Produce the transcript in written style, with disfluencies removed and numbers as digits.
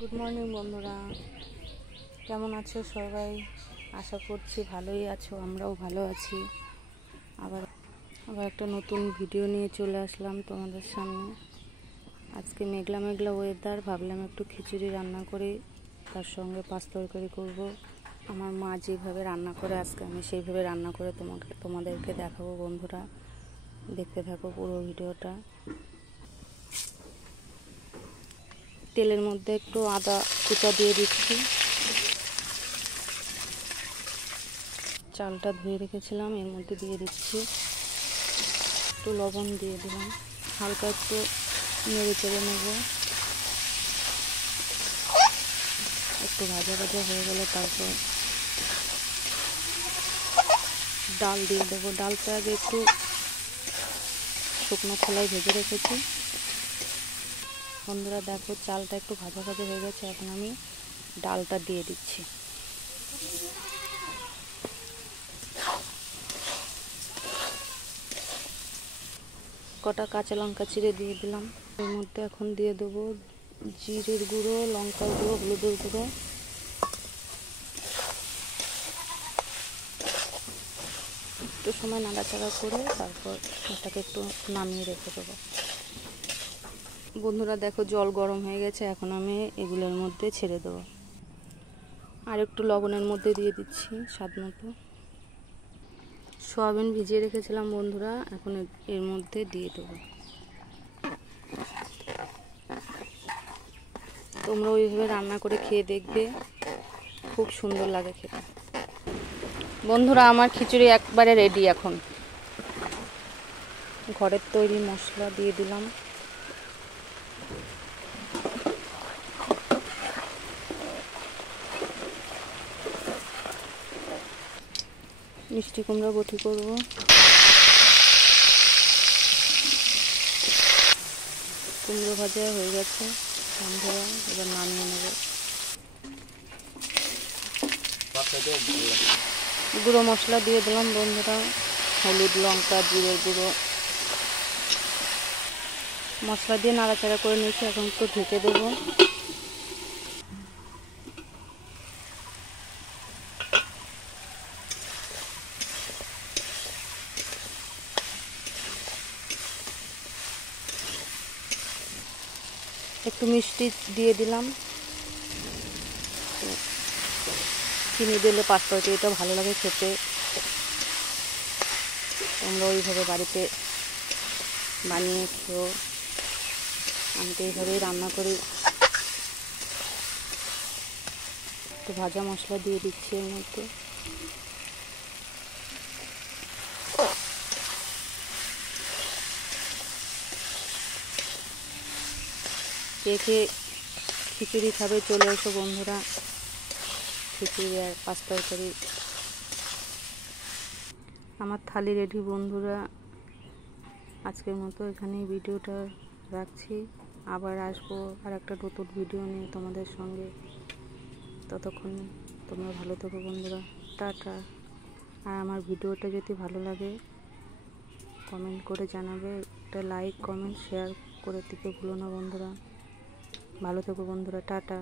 Good morning বন্ধুরা, কেমন আছো সবাই? আশা করছি ভালোই আছো, আমরাও ভালো আছি। আবার একটা নতুন ভিডিও নিয়ে চলে আসলাম তোমাদের সামনে। আজকে মেঘলা মেঘলা ওয়েদার, ভাবলাম একটু খিচুড়ি রান্না করি, তার সঙ্গে পাঁচ তরকারি করব। আমার মা যেভাবে রান্না করে আজকে আমি সেইভাবে রান্না করে তোমাদেরকে দেখাবো। বন্ধুরা দেখতে থাকো পুরো ভিডিওটা। তেলের মধ্যে একটু আদা কুচা দিয়ে দিচ্ছি, চালটা ধুয়ে রেখেছিলাম এর মধ্যে দিয়ে দিচ্ছি, একটু লবণ দিয়ে দিলাম, হালকা একটু নেড়ে চেড়ে নেব। একটু ভাজা ভাজা হয়ে গেলে তারপর ডাল দিয়ে দেবো। ডালটা আগে একটু শুকনো খোলায় ভেজে রেখেছি। বন্ধুরা দেখো, চালটা একটু ভাজা ভাজা হয়ে গেছে, এখন আমি ডালটা দিয়ে দিচ্ছি। কটা কাঁচা লঙ্কা চিড়ে দিয়ে দিলাম। এর মধ্যে এখন দিয়ে দেবো জিরের গুঁড়ো, লঙ্কার গুঁড়ো, হলুদের গুঁড়ো। একটু সময় নাড়াচাড়া করে তারপর এটাকে একটু নামিয়ে রেখে দেবো। বন্ধুরা দেখো, জল গরম হয়ে গেছে, এখন আমি এগুলোর মধ্যে ছেড়ে দেবো। আর একটু লবণের মধ্যে দিয়ে দিচ্ছি স্বাদ মতো। সয়াবিন ভিজিয়ে রেখেছিলাম বন্ধুরা, এখন এর মধ্যে দিয়ে দেবো। তোমরা ওইভাবে রান্না করে খেয়ে দেখবে, খুব সুন্দর লাগে খেতে। বন্ধুরা আমার খিচুড়ি একবারে রেডি। এখন ঘরের তৈরি মশলা দিয়ে দিলাম। মিষ্টি কুমড়া বটি করব। কুমড়ো ভাজা হয়ে গেছে বন্ধুরা, এবার নামিয়ে নেব। গুঁড়ো মশলা দিয়ে দিলাম বন্ধুরা, হলুদ, লঙ্কা, জিরের গুঁড়ো। মশলা দিয়ে নাড়াচাড়া করে নিয়েছি, এখন একটু ঢেকে দেবো। একটু মিষ্টি দিয়ে দিলাম, চিনি দিলে পাঁচ তরকারিটা ভালো লাগে খেতে। তোমরা ওইভাবে বাড়িতে বানিয়ে খেও। আমি তো এইভাবেই রান্না করি। একটু ভাজা মশলা দিয়ে দিচ্ছি এর মধ্যে। কে কে খিচুড়ি খাবে চলে এসো বন্ধুরা, খিচুড়ি আর পাঁচ তরকারি। আমার থালি রেডি বন্ধুরা। আজকের মতো এখানেই ভিডিওটা রাখছি। আবার আসবো আর একটা নতুন ভিডিও নিয়ে তোমাদের সঙ্গে। ততক্ষণ তোমরা ভালো থেকো বন্ধুরা, টাটা। আর আমার ভিডিওটা যদি ভালো লাগে কমেন্ট করে জানাবে, একটা লাইক, কমেন্ট, শেয়ার করে দিতে ভুলো না বন্ধুরা। ভালো থেকো বন্ধুরা, টাটা।